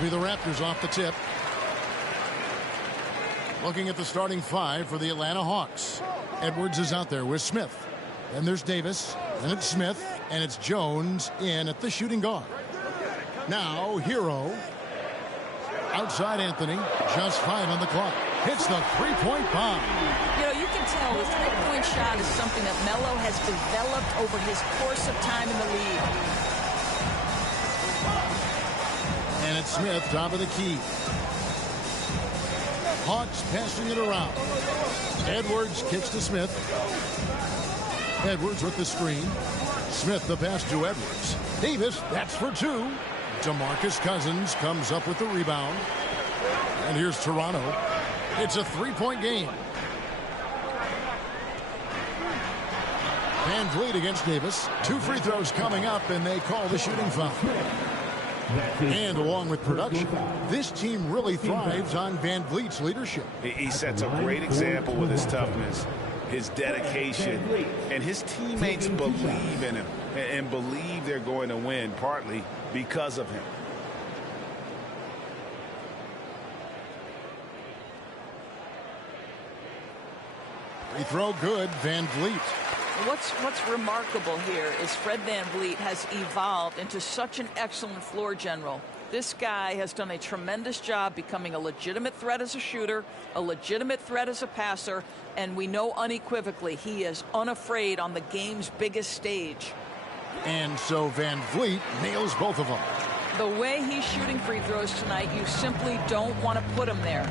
It'll be the Raptors off the tip. Looking at the starting five for the Atlanta Hawks. Edwards is out there with Smith. Then there's Davis. Then it's Smith. And it's Jones in at the shooting guard. Now, Hero. Outside Anthony. Just 5 on the clock. Hits the three-point bomb. You know, you can tell the three-point shot is something that Melo has developed over his course of time in the league. And it's Smith, top of the key. Hawks passing it around. Edwards kicks to Smith. Edwards with the screen. Smith the pass to Edwards. Davis, that's for 2. DeMarcus Cousins comes up with the rebound. And here's Toronto. It's a three-point game. Van Vliet against Davis. 2 free throws coming up, and they call the shooting foul. And along with production, this team really thrives on Van Vliet's leadership. He sets a great example with his toughness, his dedication, and his teammates believe in him and believe they're going to win, partly because of him. Free throw good, Van Vliet. What's remarkable here is Fred VanVleet has evolved into such an excellent floor general. This guy has done a tremendous job becoming a legitimate threat as a shooter, a legitimate threat as a passer, and we know unequivocally he is unafraid on the game's biggest stage. And so Van Vliet nails both of them. The way he's shooting free throws tonight, you simply don't want to put him there.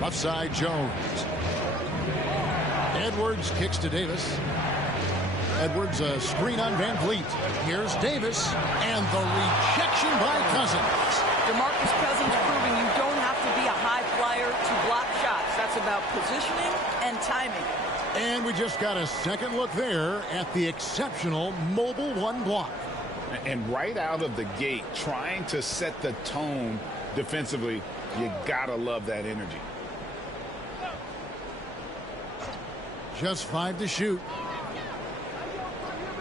Left side, Jones. Edwards kicks to Davis. Edwards a screen on Van Vliet. Here's Davis, and the rejection by Cousins. DeMarcus Cousins proving you don't have to be a high flyer to block shots. That's about positioning and timing. And we just got a second look there at the exceptional mobile one block. And right out of the gate, trying to set the tone defensively, you gotta love that energy. Just 5 to shoot.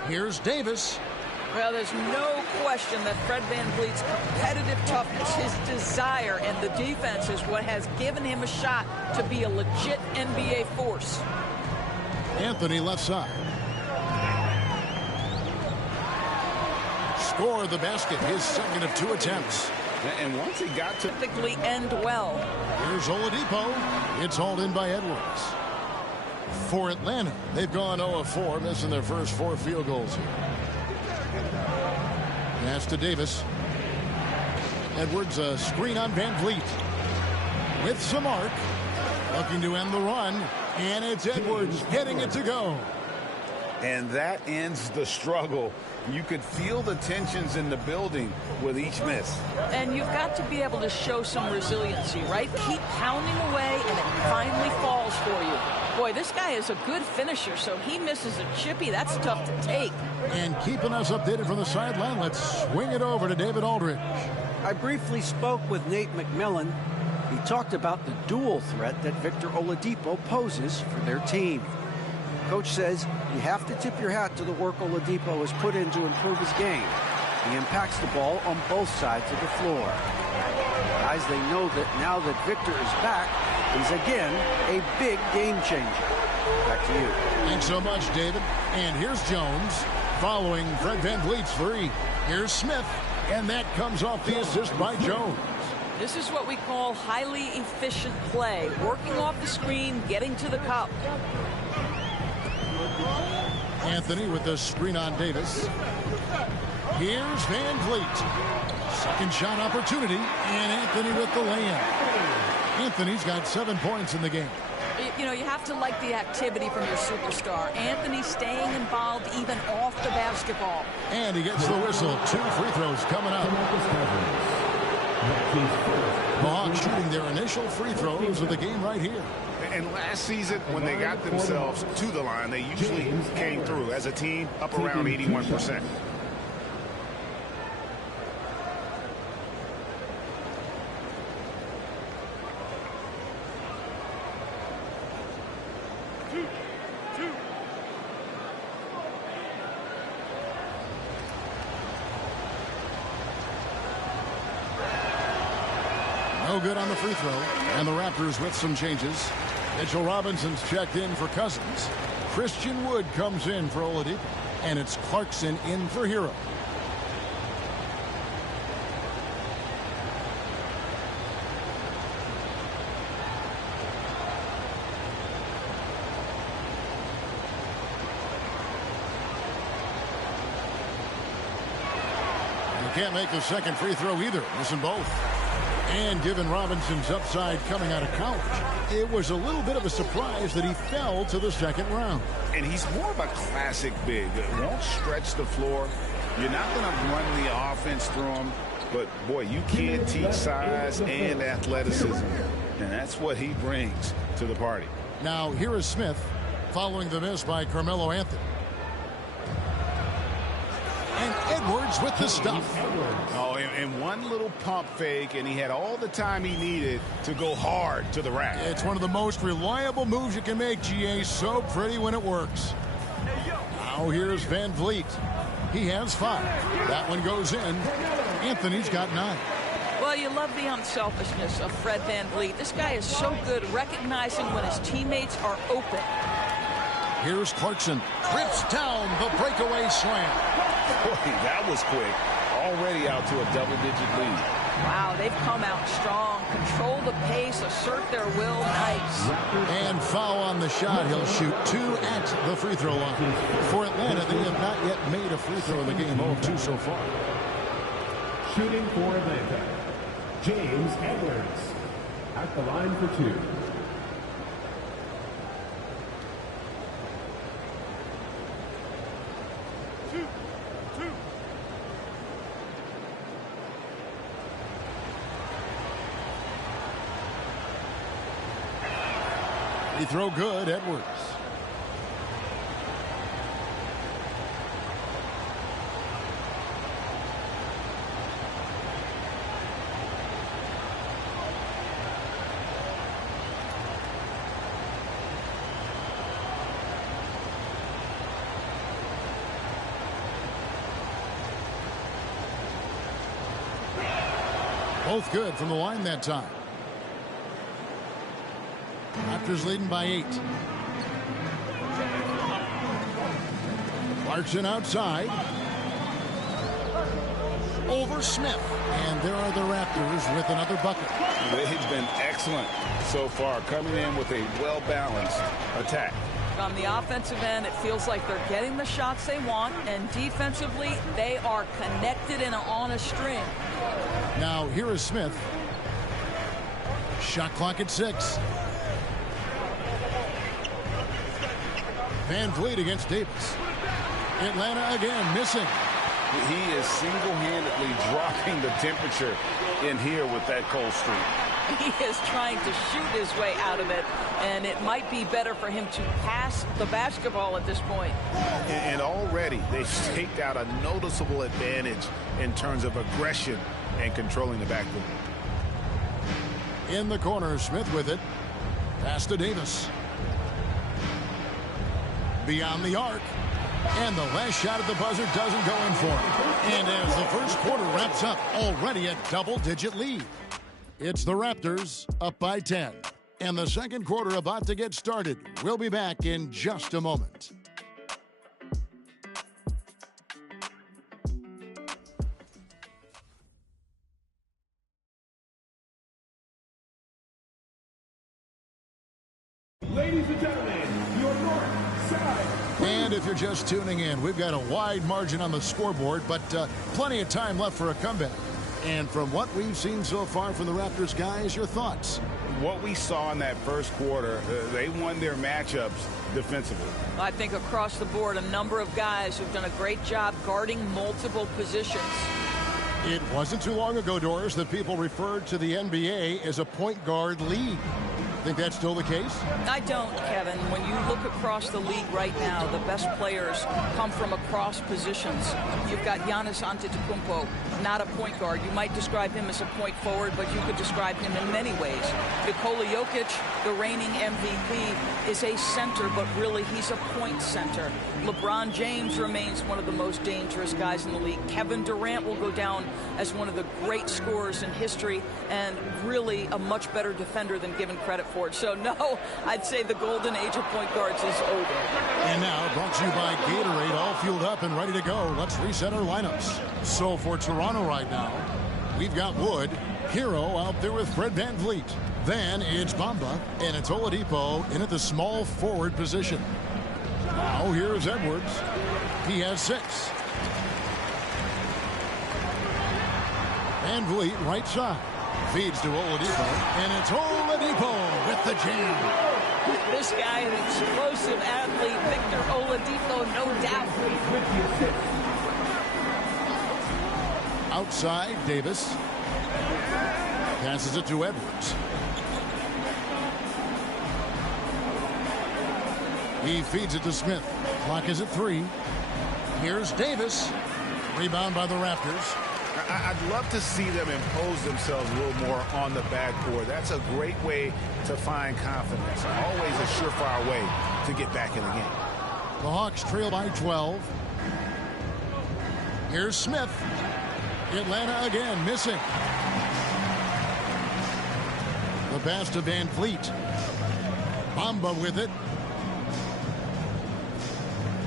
Here's Davis. Well, there's no question that Fred VanVleet's competitive toughness, his desire, and the defense is what has given him a shot to be a legit NBA force. Anthony left side. Score the basket, his second of 2 attempts. And once he got to typically end well. Here's Oladipo. It's hauled in by Edwards. For Atlanta, they've gone 0 of 4, missing their first 4 field goals here. Pass to Davis. Edwards a screen on Van Vliet. With some arc. Looking to end the run. And it's Edwards getting it to go. And that ends the struggle. You could feel the tensions in the building with each miss. And you've got to be able to show some resiliency, right? Keep pounding away, and it finally falls for you. Boy, this guy is a good finisher, so he misses a chippy. That's tough to take. And keeping us updated from the sideline, let's swing it over to David Aldridge. I briefly spoke with Nate McMillan. He talked about the dual threat that Victor Oladipo poses for their team. Coach says you have to tip your hat to the work Oladipo has put in to improve his game. He impacts the ball on both sides of the floor. Guys, they know that now that Victor is back, he's again a big game changer. Back to you. Thanks so much, David. And here's Jones following Fred VanVleet's 3. Here's Smith, and that comes off the assist by Jones. This is what we call highly efficient play. Working off the screen, getting to the cup. Anthony with the screen on Davis. Here's Van Vliet. Second shot opportunity, and Anthony with the layup. Anthony's got 7 points in the game. You know, you have to like the activity from your superstar. Anthony staying involved even off the basketball. And he gets the whistle. 2 free throws coming up. The Hawks shooting their initial free throws of the game right here. And last season, when they got themselves to the line, they usually came through as a team up around 81%. No good on the free throw. And the Raptors with some changes. Mitchell Robinson's checked in for Cousins. Christian Wood comes in for Oladipo. And it's Clarkson in for Hero. Can't make the second free throw either. Missing both. And given Robinson's upside coming out of college, it was a little bit of a surprise that he fell to the second round. And he's more of a classic big. Won't stretch the floor. You're not going to run the offense through him. But, boy, you can't teach size and athleticism. And that's what he brings to the party. Now, here is Smith following the miss by Carmelo Anthony. And Edwards with the stuff. Oh, and one little pump fake, and he had all the time he needed to go hard to the rack. It's one of the most reliable moves you can make, GA. So pretty when it works. Now here's Van Vliet. He has 5. That one goes in. Anthony's got 9. Well, you love the unselfishness of Fred Van Vliet. This guy is so good recognizing when his teammates are open. Here's Clarkson. Trips down the breakaway slam. Boy, that was quick. Already out to a double-digit lead. Wow, they've come out strong. Control the pace, assert their will. Nice. And foul on the shot. He'll shoot 2 at the free throw line. For Atlanta, they have not yet made a free throw in the game. 0-2 so far. Shooting for Atlanta, James Edwards. At the line for 2. Free throw good, Edwards. Both good from the line that time. Raptors leading by 8. Clarkson outside. Over Smith. And there are the Raptors with another bucket. They've been excellent so far, coming in with a well-balanced attack. On the offensive end, it feels like they're getting the shots they want, and defensively, they are connected and on a string. Now, here is Smith. Shot clock at 6. Van Vliet against Davis. Atlanta again missing. He is single-handedly dropping the temperature in here with that cold streak. He is trying to shoot his way out of it, and it might be better for him to pass the basketball at this point. And already they've staked out a noticeable advantage in terms of aggression and controlling the backcourt. In the corner, Smith with it. Pass to Davis. Beyond the arc. And the last shot at the buzzer doesn't go in for him. And as the first quarter wraps up, already a double-digit lead. It's the Raptors up by 10. And the second quarter about to get started. We'll be back in just a moment. Ladies and gentlemen, your north side. And if you're just tuning in, we've got a wide margin on the scoreboard, but plenty of time left for a comeback. And from what we've seen so far from the Raptors, guys, your thoughts? What we saw in that first quarter, they won their matchups defensively. I think across the board, a number of guys who've done a great job guarding multiple positions. It wasn't too long ago, Doris, that people referred to the NBA as a point guard league. Think that's still the case? I don't, Kevin. When you look across the league right now, the best players come from across positions. You've got Giannis Antetokounmpo, not a point guard. You might describe him as a point forward, but you could describe him in many ways. Nikola Jokic, the reigning MVP, is a center, but really he's a point center. LeBron James remains one of the most dangerous guys in the league. Kevin Durant will go down as one of the great scorers in history and really a much better defender than given credit for it. So, no, I'd say the golden age of point guards is over. And now, brought to you by Gatorade, all fueled up and ready to go. Let's reset our lineups. So, for Toronto right now, we've got Wood, Hero out there with Fred VanVleet. Then it's Bamba, and it's Oladipo in at the small forward position. Now, here's Edwards. He has 6. VanVleet, right side. Feeds to Oladipo, and it's Oladipo with the jam. This guy, an explosive athlete, Victor Oladipo, no doubt. Outside, Davis. Passes it to Edwards. He feeds it to Smith. Clock is at 3. Here's Davis. Rebound by the Raptors. I'd love to see them impose themselves a little more on the backboard. That's a great way to find confidence. Always a surefire way to get back in the game. The Hawks trail by 12. Here's Smith. Atlanta again missing. The pass to VanVleet. Bamba with it.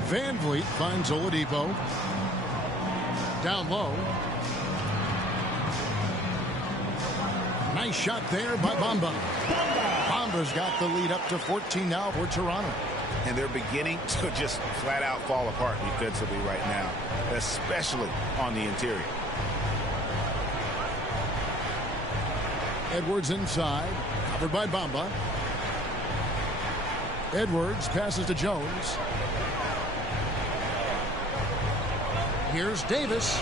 VanVleet finds Oladipo. Down low. Nice shot there by Bamba. Bamba's got the lead up to 14 now for Toronto. And they're beginning to just flat out fall apart defensively right now, especially on the interior. Edwards inside, covered by Bamba. Edwards passes to Jones. Here's Davis.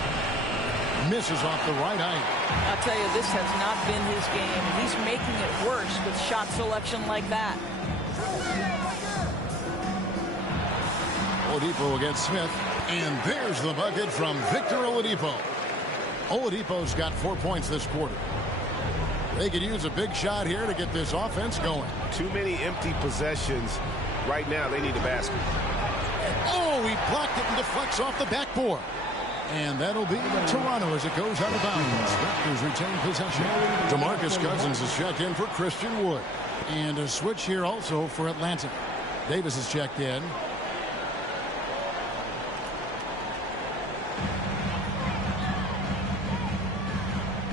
Misses off the right eye. I'll tell you, this has not been his game, and he's making it worse with shot selection like that. Oladipo against Smith, and there's the bucket from Victor Oladipo. Oladipo's got 4 points this quarter. They could use a big shot here to get this offense going. Too many empty possessions. Right now, they need a basket. Oh, he blocked it and deflects off the backboard. And that'll be Toronto as it goes out of bounds. Raptors retain possession. DeMarcus Cousins is checked in for Christian Wood. And a switch here also for Atlanta. Davis is checked in.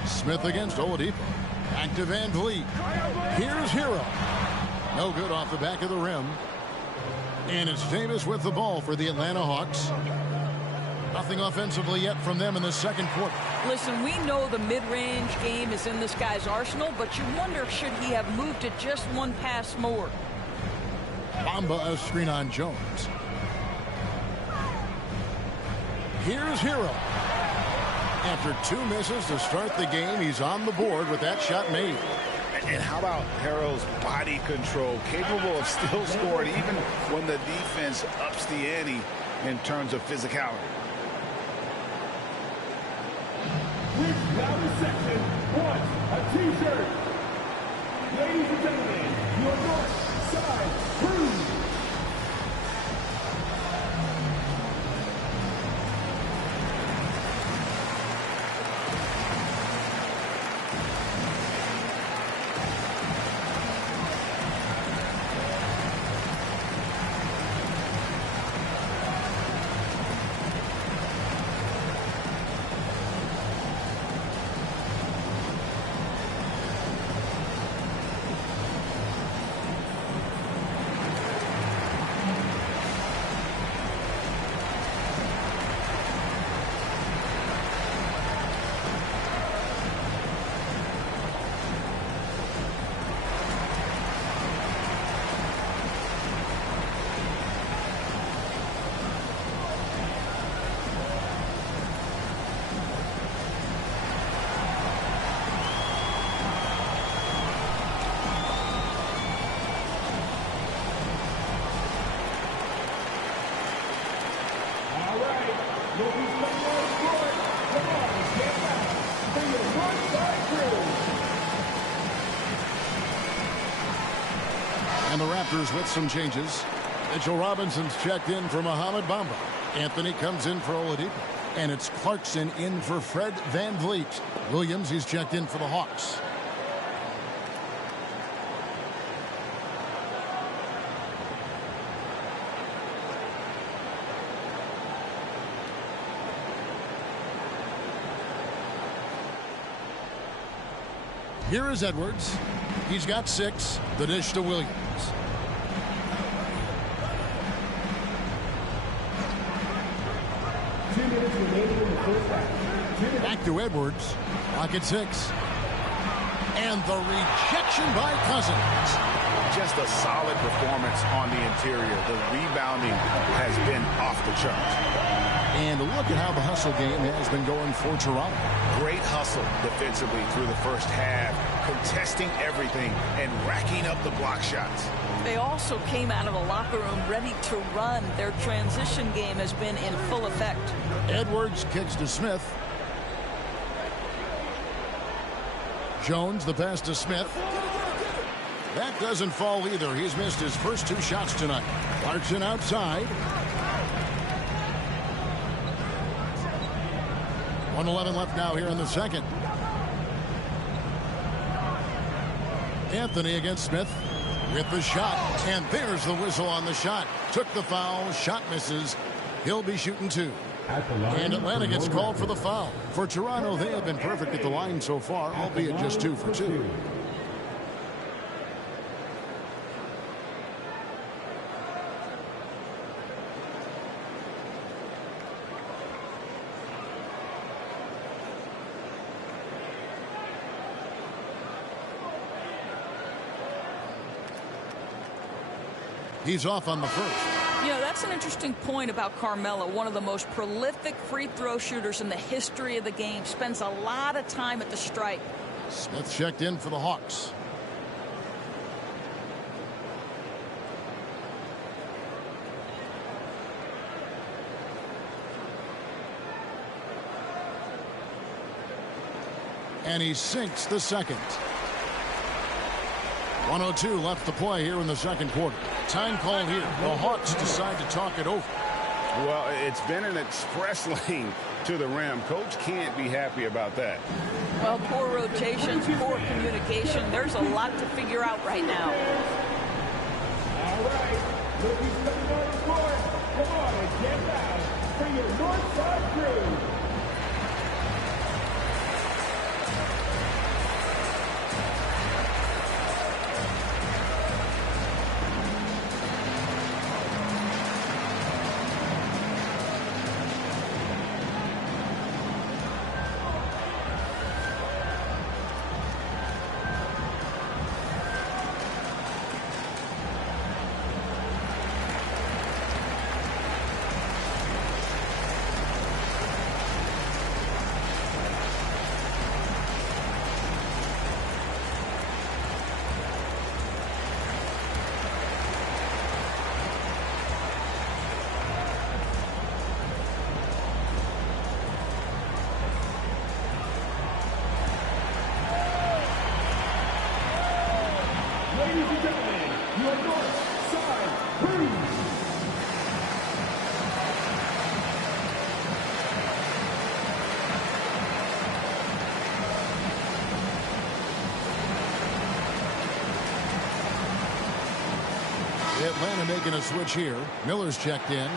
Smith against Oladipo. Back to VanVleet. Here's Hero. No good off the back of the rim. And it's Davis with the ball for the Atlanta Hawks. Nothing offensively yet from them in the second quarter. Listen, we know the mid-range game is in this guy's arsenal, but you wonder, should he have moved it just one pass more? Bamba a screen on Jones. Here's Hero. After 2 misses to start the game, he's on the board with that shot made. And how about Hero's body control, capable of still scoring even when the defense ups the ante in terms of physicality. Which now reception wants a t-shirt. Ladies and gentlemen, your North Side Crew. And the Raptors with some changes. Mitchell Robinson's checked in for Mohamed Bamba. Anthony comes in for Oladipo. And it's Clarkson in for Fred VanVleet. Williams, he's checked in for the Hawks. Here is Edwards. He's got 6. The dish to Williams. Back to Edwards. Lock at 6. And the rejection by Cousins. Just a solid performance on the interior. The rebounding has been off the charts. And look at how the hustle game has been going for Toronto. Great hustle defensively through the first half, contesting everything and racking up the block shots. They also came out of the locker room ready to run. Their transition game has been in full effect. Edwards kicks to Smith. Jones, the pass to Smith. That doesn't fall either. He's missed his first 2 shots tonight. Clarkson outside. 1:11 left now here in the second. Anthony against Smith with the shot. And there's the whistle on the shot. Took the foul. Shot misses. He'll be shooting 2. And Atlanta gets called for the foul. For Toronto, they have been perfect at the line so far, albeit just 2 for 2. He's off on the first. You know, that's an interesting point about Carmelo, one of the most prolific free throw shooters in the history of the game. Spends a lot of time at the stripe. Smith checked in for the Hawks. And he sinks the second. 1:02 left to play here in the second quarter. Time call here. The Hawks decide to talk it over. Well, it's been an express lane to the rim. Coach can't be happy about that. Well, poor rotations, poor communication. There's a lot to figure out right now. All right. Rookies coming on the court. Come on and get loud for your Northside crew. Ladies and gentlemen, your Northside Crew. Atlanta making a switch here. Miller's checked in.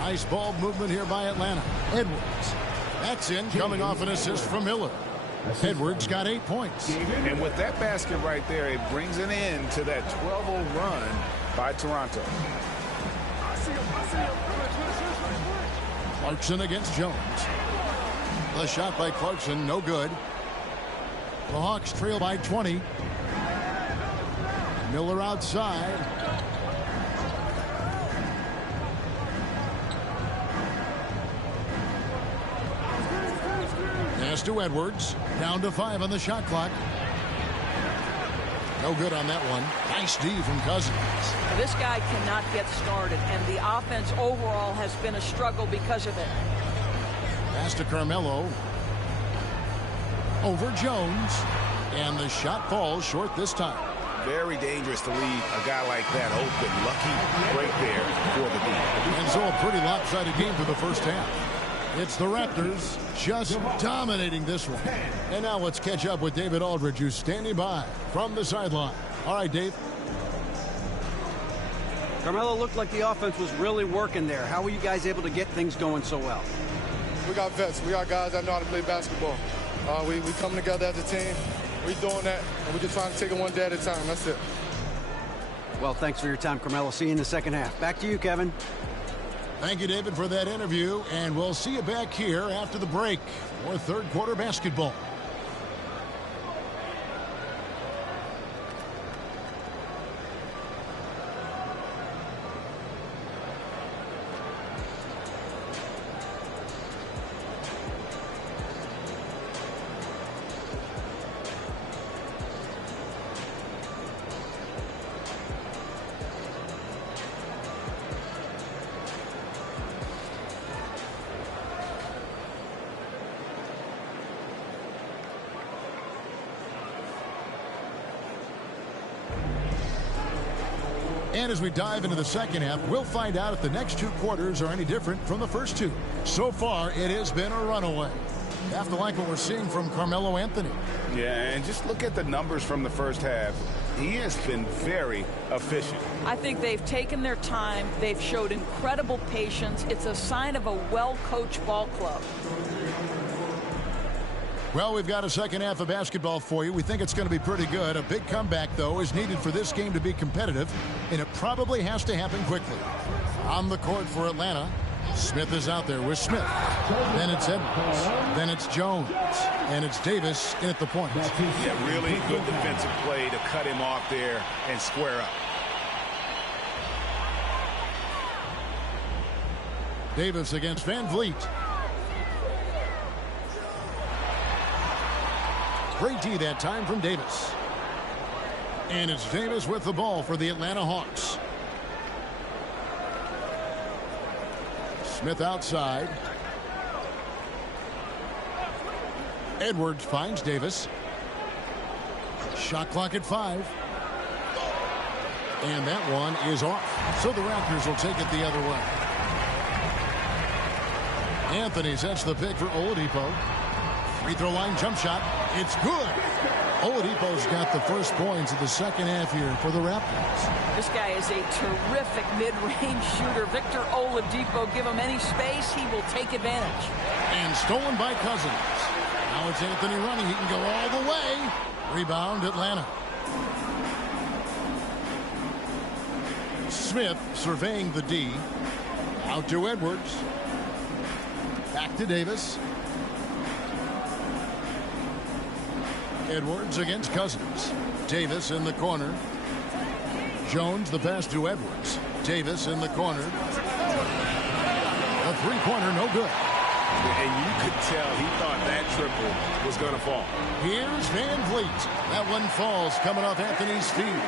Nice ball movement here by Atlanta. Edwards. That's in, coming off an assist from Miller. Edwards got 8 points. And with that basket right there, it brings an end to that 12-0 run by Toronto. Clarkson against Jones. The shot by Clarkson, no good. The Hawks trail by 20. Miller outside. Pass to Edwards. Down to 5 on the shot clock. No good on that one. Nice D from Cousins. This guy cannot get started, and the offense overall has been a struggle because of it. Pass to Carmelo. Over Jones. And the shot falls short this time. Very dangerous to leave a guy like that open. Lucky right there for the D. And so a pretty lopsided game for the first half. It's the Raptors just dominating this one. And now let's catch up with David Aldridge, who's standing by from the sideline. All right, Dave. Carmelo looked like the offense was really working there. How were you guys able to get things going so well? We got vets. We got guys that know how to play basketball. We come together as a team. We doing that, and we're just trying to take it one day at a time. That's it. Well, thanks for your time, Carmelo. See you in the second half. Back to you, Kevin. Thank you, David, for that interview. And we'll see you back here after the break for third quarter basketball. And as we dive into the second half, we'll find out if the next two quarters are any different from the first two. So far, it has been a runaway. Have to like what we're seeing from Carmelo Anthony. Yeah, and just look at the numbers from the first half. He has been very efficient. I think they've taken their time. They've showed incredible patience. It's a sign of a well-coached ball club. Well, we've got a second half of basketball for you. We think it's going to be pretty good. A big comeback, though, is needed for this game to be competitive, and it probably has to happen quickly. On the court for Atlanta, Smith is out there with Smith. Then it's Edwards. Then it's Jones. And it's Davis in at the point. Yeah, really good defensive play to cut him off there and square up. Davis against Van Vliet. Great D that time from Davis. And it's Davis with the ball for the Atlanta Hawks. Smith outside. Edwards finds Davis. Shot clock at 5. And that one is off. So the Raptors will take it the other way. Anthony sets the pick for Oladipo. Free throw line jump shot. It's good. Oladipo's got the first points of the second half here for the Raptors. This guy is a terrific mid-range shooter. Victor Oladipo, give him any space, he will take advantage. And stolen by Cousins. Now it's Anthony running. He can go all the way. Rebound, Atlanta. Smith surveying the D. Out to Edwards. Back to Davis. Edwards against Cousins. Davis in the corner. Jones the pass to Edwards. Davis in the corner. A three-pointer, no good. And you could tell he thought that triple was going to fall. Here's Van Vliet. That one falls coming off Anthony's feet.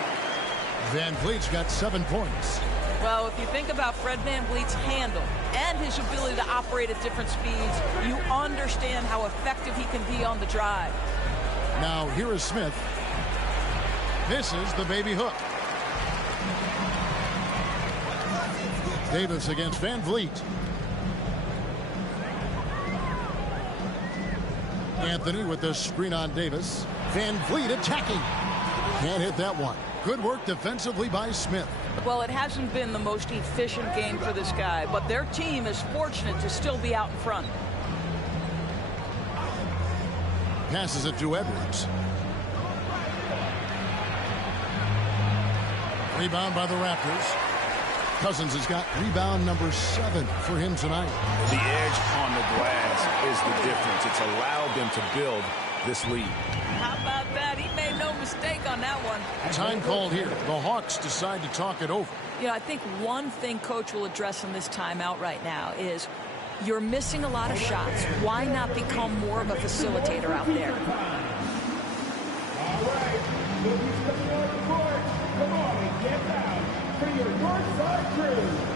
Van Vliet's got 7 points. Well, if you think about Fred Van Vliet's handle and his ability to operate at different speeds, you understand how effective he can be on the drive. Now here is Smith. This is the baby hook. Davis against Van Vliet. Anthony with the screen on Davis. Van Vliet attacking. Can't hit that one. Good work defensively by Smith. Well, it hasn't been the most efficient game for this guy, but their team is fortunate to still be out in front. Passes it to Edwards. Rebound by the Raptors. Cousins has got rebound number 7 for him tonight. The edge on the glass is the difference. It's allowed them to build this lead. How about that? He made no mistake on that one. Time called here. The Hawks decide to talk it over. You know, I think one thing Coach will address in this timeout right now is you're missing a lot of shots. Why not become more of a facilitator out there? All right, Lucas coming on the court. Come on and get down for your north side crew.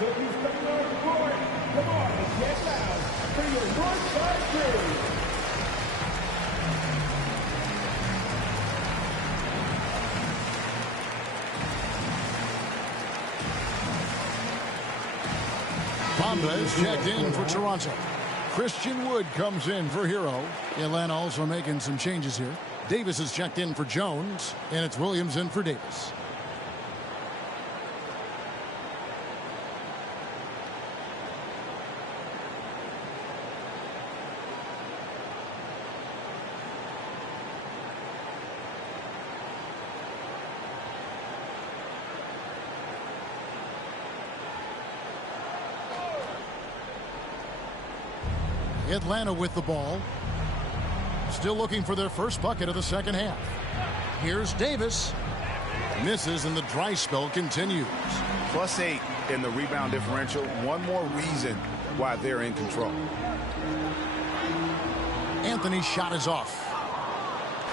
Look who's coming on the court. Come on and get down for your north side crew. Bamba is checked in for Toronto. Christian Wood comes in for Hero. Atlanta also making some changes here. Davis is checked in for Jones, and it's Williams in for Davis. Atlanta with the ball. Still looking for their first bucket of the second half. Here's Davis. Misses and the dry spell continues. +8 in the rebound differential. One more reason why they're in control. Anthony's shot is off.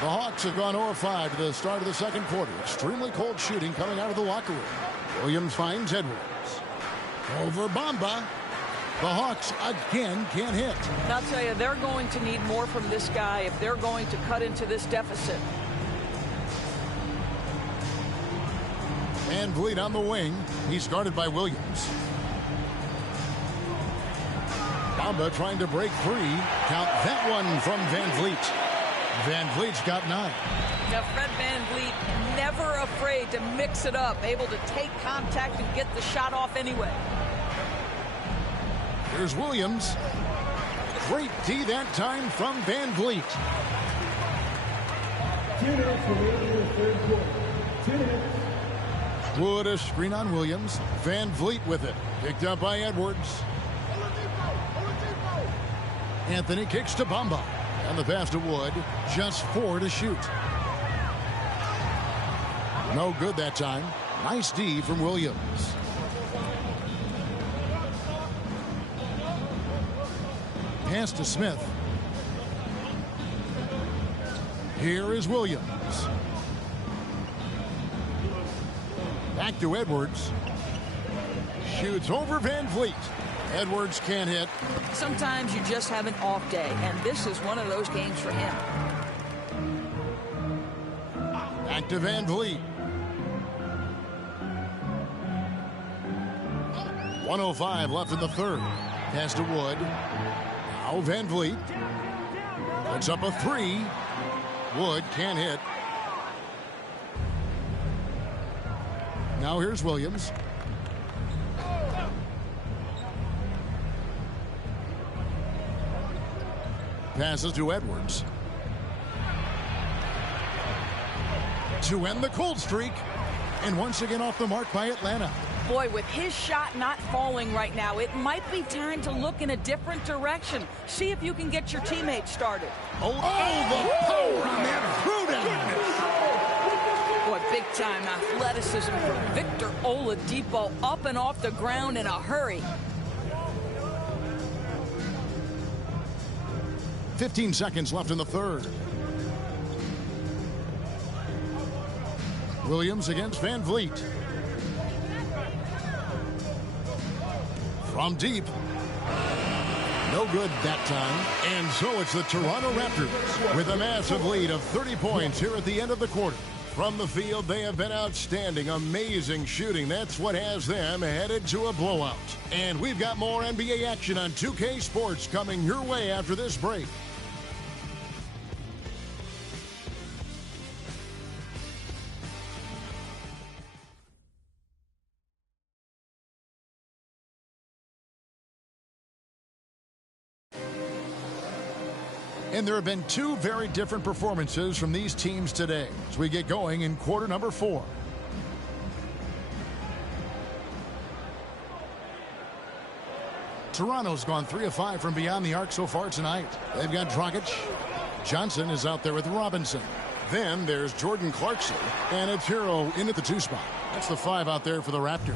The Hawks have gone 0-5 to the start of the second quarter. Extremely cold shooting coming out of the locker room. Williams finds Edwards. Over Bamba. The Hawks again can't hit. And I'll tell you, they're going to need more from this guy if they're going to cut into this deficit. Van Vliet on the wing. He's guarded by Williams. Bamba trying to break free. Count that one from Van Vliet. Van Vliet's got 9. Now, Fred Van Vliet, never afraid to mix it up, able to take contact and get the shot off anyway. Here's Williams. Great D that time from Van Vliet. 2 minutes remaining in the third quarter. 2 minutes. Wood a screen on Williams. Van Vliet with it. Picked up by Edwards. Anthony kicks to Bamba. And the pass to Wood. Just 4 to shoot. No good that time. Nice D from Williams. Pass to Smith. Here is Williams. Back to Edwards. Shoots over Van Vliet. Edwards can't hit. Sometimes you just have an off day, and this is one of those games for him. Back to Van Vliet. 1:05 left in the third. Pass to Wood. Now Van Vliet. Puts up a 3. Wood can't hit. Now here's Williams. Passes to Edwards. To end the cold streak. And once again off the mark by Atlanta. Boy, with his shot not falling right now, it might be time to look in a different direction. See if you can get your teammates started. Oh, the power on that Gruden. Boy, big-time athleticism from Victor Oladipo, up and off the ground in a hurry. 15 seconds left in the third. Williams against Van Vliet. From deep. No good that time. And so it's the Toronto Raptors with a massive lead of 30 points here at the end of the quarter. From the field, they have been outstanding, amazing shooting. That's what has them headed to a blowout. And we've got more NBA action on 2K Sports coming your way after this break. And there have been two very different performances from these teams today as we get going in quarter number 4. Toronto's gone 3 of 5 from beyond the arc so far tonight. They've got Dragic. Johnson is out there with Robinson. Then there's Jordan Clarkson, and it's Hero in at the 2 spot. That's the 5 out there for the Raptors.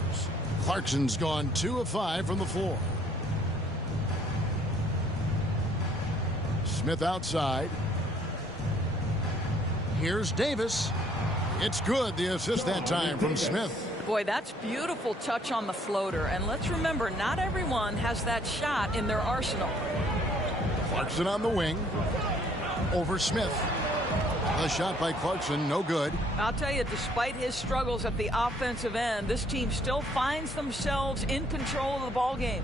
Clarkson's gone 2 of 5 from the floor. Smith outside. Here's Davis. It's good. The assist that time from Smith. Boy, that's beautiful touch on the floater. And let's remember, not everyone has that shot in their arsenal. Clarkson on the wing. Over Smith. The shot by Clarkson, no good. I'll tell you, despite his struggles at the offensive end, this team still finds themselves in control of the ball game.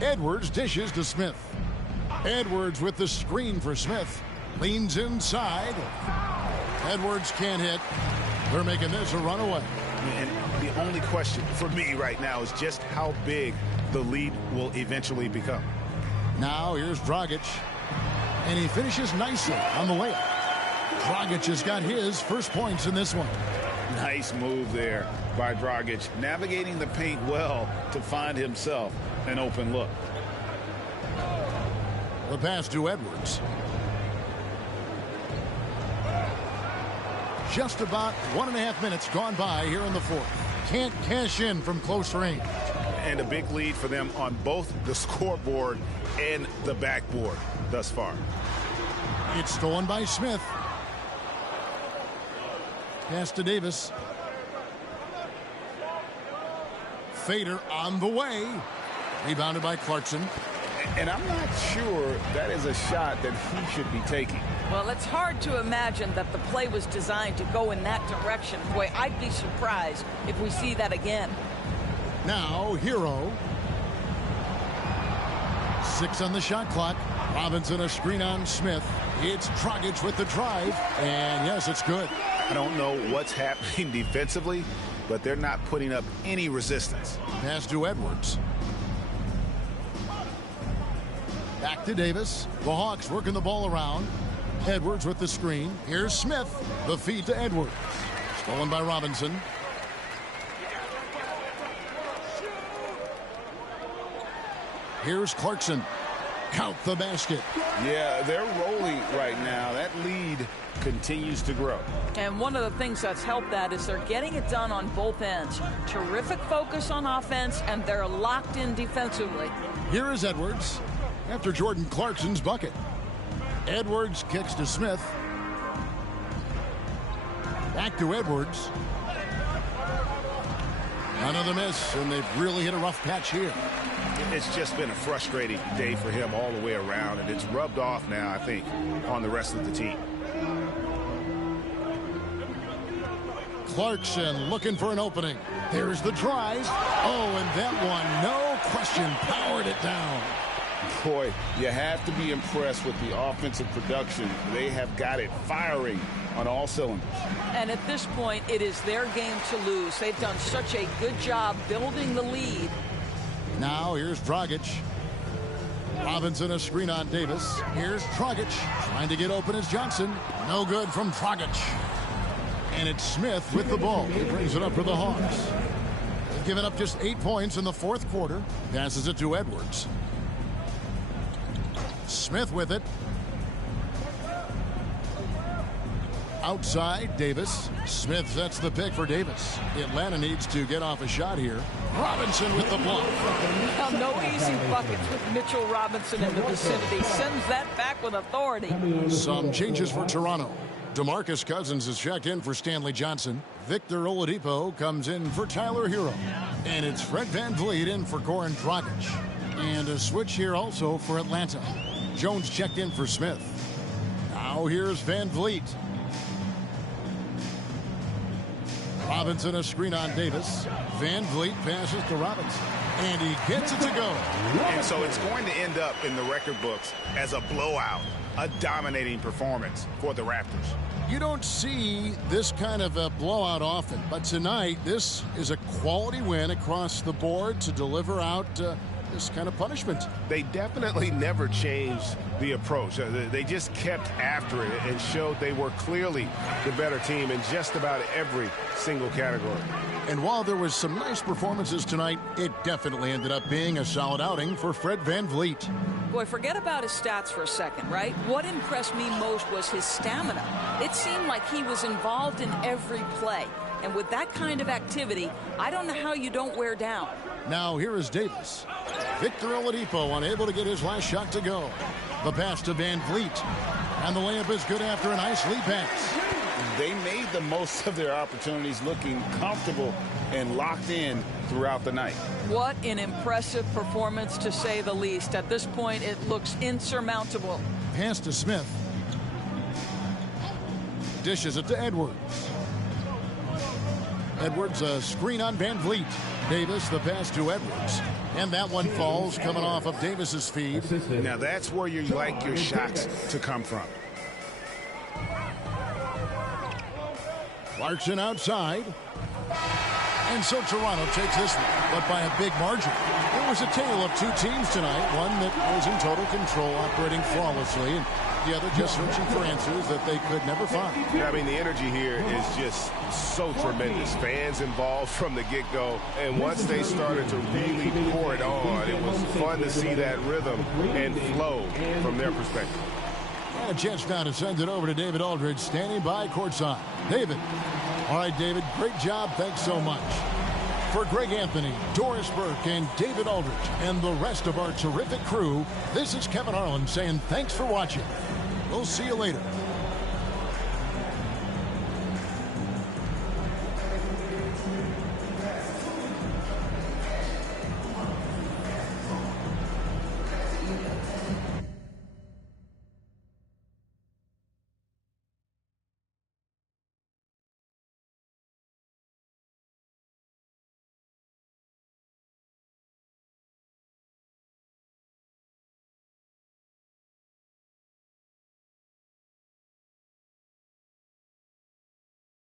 Edwards dishes to Smith. Edwards with the screen for Smith. Leans inside. Edwards can't hit. They're making this a runaway. And the only question for me right now is just how big the lead will eventually become. Now here's Dragic. And he finishes nicely on the layup. Dragic has got his first points in this one. Nice move there by Dragic, navigating the paint well to find himself an open look. The pass to Edwards. Just about 1.5 minutes gone by here in the 4th. Can't cash in from close range. And a big lead for them on both the scoreboard and the backboard thus far. It's stolen by Smith. Pass to Davis. Fader on the way. Rebounded by Clarkson. And I'm not sure that is a shot that he should be taking. Well, it's hard to imagine that the play was designed to go in that direction. Boy, I'd be surprised if we see that again. Now, Hero. 6 on the shot clock. Robinson a screen on Smith. It's Dragic with the drive. And yes, it's good. I don't know what's happening defensively, but they're not putting up any resistance. Pass to Edwards. Back to Davis. The Hawks working the ball around. Edwards with the screen. Here's Smith. The feed to Edwards. Stolen by Robinson. Here's Clarkson. Count the basket. Yeah, they're rolling right now. That lead continues to grow. And one of the things that's helped that is they're getting it done on both ends. Terrific focus on offense, and they're locked in defensively. Here is Edwards after Jordan Clarkson's bucket. Edwards kicks to Smith. Back to Edwards. Another miss, and they've really hit a rough patch here. It's just been a frustrating day for him all the way around, and it's rubbed off now, I think, on the rest of the team. Clarkson looking for an opening. There's the drive. Oh, and that one, no question, powered it down. Boy, you have to be impressed with the offensive production. They have got it firing on all cylinders. And at this point, it is their game to lose. They've done such a good job building the lead. Now here's Dragic. Robinson a screen on Davis. Here's Dragic trying to get open as Johnson. No good from Dragic. And it's Smith with the ball. He brings it up for the Hawks. They've given up just 8 points in the 4th quarter. Passes it to Edwards. Smith with it. Outside, Davis. Smith sets the pick for Davis. Atlanta needs to get off a shot here. Robinson with the block. Now, no easy buckets with Mitchell Robinson in the vicinity. Sends that back with authority. Some changes for Toronto. DeMarcus Cousins is checked in for Stanley Johnson. Victor Oladipo comes in for Tyler Hero. And it's Fred VanVleet in for Goran Dragic. And a switch here also for Atlanta. Jones checked in for Smith. Now here's VanVleet. Robinson a screen on Davis. VanVleet passes to Robinson. And he gets it to go. And so it's going to end up in the record books as a blowout, a dominating performance for the Raptors. You don't see this kind of a blowout often, but tonight this is a quality win across the board to deliver out this kind of punishment. They definitely never changed the approach. They just kept after it and showed they were clearly the better team in just about every single category. And while there was some nice performances tonight, it definitely ended up being a solid outing for Fred VanVleet. Boy, forget about his stats for a second, right? What impressed me most was his stamina. It seemed like he was involved in every play. And with that kind of activity, I don't know how you don't wear down. Now here is Davis. Victor Oladipo unable to get his last shot to go. The pass to VanVleet. And the layup is good after a nice lead pass. They made the most of their opportunities, looking comfortable and locked in throughout the night. What an impressive performance, to say the least. At this point, it looks insurmountable. Pass to Smith. Dishes it to Edwards. Edwards a screen on VanVleet. Davis the pass to Edwards. And that one falls coming off of Davis's feed. Now that's where you like your shots to come from. Clarkson outside. And so Toronto takes this one, but by a big margin. It was a tale of two teams tonight, one that was in total control, operating flawlessly, and the other just searching for answers that they could never find. Yeah, I mean, the energy here is just so tremendous. Fans involved from the get-go, and once they started to really pour it on, it was fun to see that rhythm and flow from their perspective. And a chance now to send it over to David Aldridge, standing by courtside. David. All right, David, great job. Thanks so much. For Greg Anthony, Doris Burke, and David Aldridge, and the rest of our terrific crew, this is Kevin Harlan saying thanks for watching. We'll see you later.